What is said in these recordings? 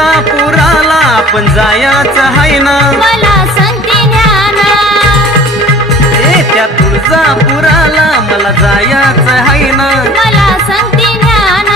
तुळजापुराला आपण जायचं हाय ना, मला सांगते ज्ञान. त्या तुळजापुराला मला जायचं हाय ना, मला सांगते ज्ञान.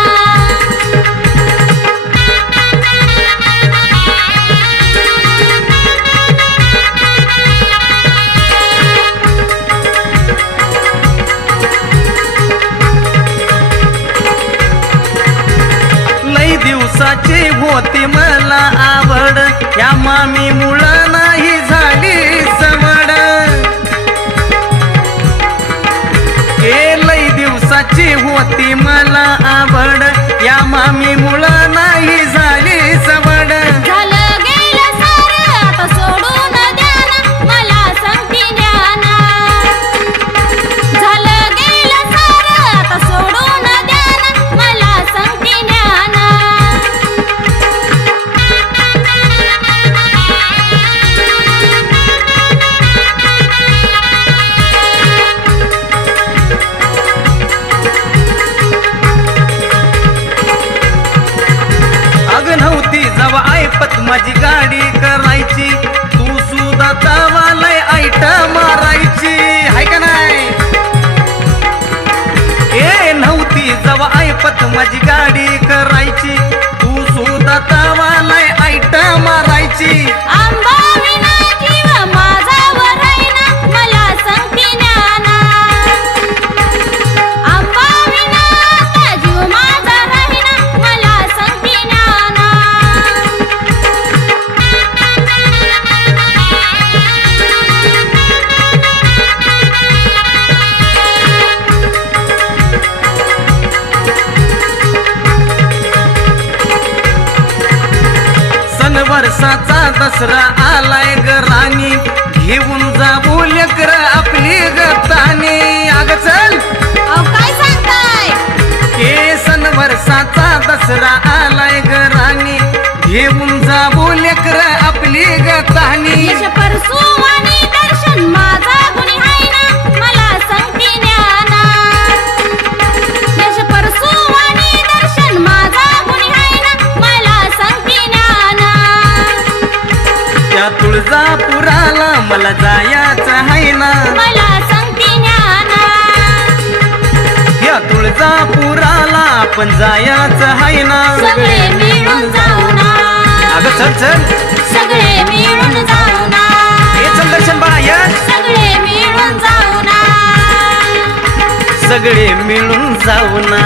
लई दिवसाची होती मला आवड, या मामी मुळं नाही झाली सवड. लई दिवसाची होती मला आवड, या मामी मुळं नाही झाली सवड. झालं गेलं सारं आता सोडून द्या ना, मला सांगते ज्ञान. झालं गेलं सारं आता सोडून द्या ना, मला सांगते ज्ञान. अग नव्हती जवा ऐपत माझी गाडी करायची, तू सुद्धा तवालय ऐट मारायची, हाय का नाही? नव्हती जवा ऐपत माझी गाडी करायची, तू सुद्धा तवालय ऐट मारायची. आंबा विना जीव माझा वरायना, मला सांगते ज्ञान. आंबा विना आता जीव माझा राहिना, मला सांगते ज्ञान. सन वर्षाचा दसरा आलाय ग राणी, घेऊन जाऊ लेकर आपली गतानी. अग चल अहो काय सांगताय? सन वर्षाचा दसरा आलाय ग राणी, घेऊन जाऊ लेकर आपली गतानी. यश परसुवानी दर्शन माझा गुणी हाय ना, मला सांगते ज्ञान. यश परसुवानी दर्शन माझा गुणी हाय ना, मला सांगते ज्ञान. त्या तुळजापुराला मला जायचं हाय ना, मला सांगते ज्ञान. या तुळजापुराला आपण जायचं हाय ना, सगळे मिळून जाऊ ना. अगं चल चल सगळे मिळून जाऊ ना. हे चल दर्शन बाळा या. सगळे मिळून जाऊ ना. सगळे मिळून जाऊ ना.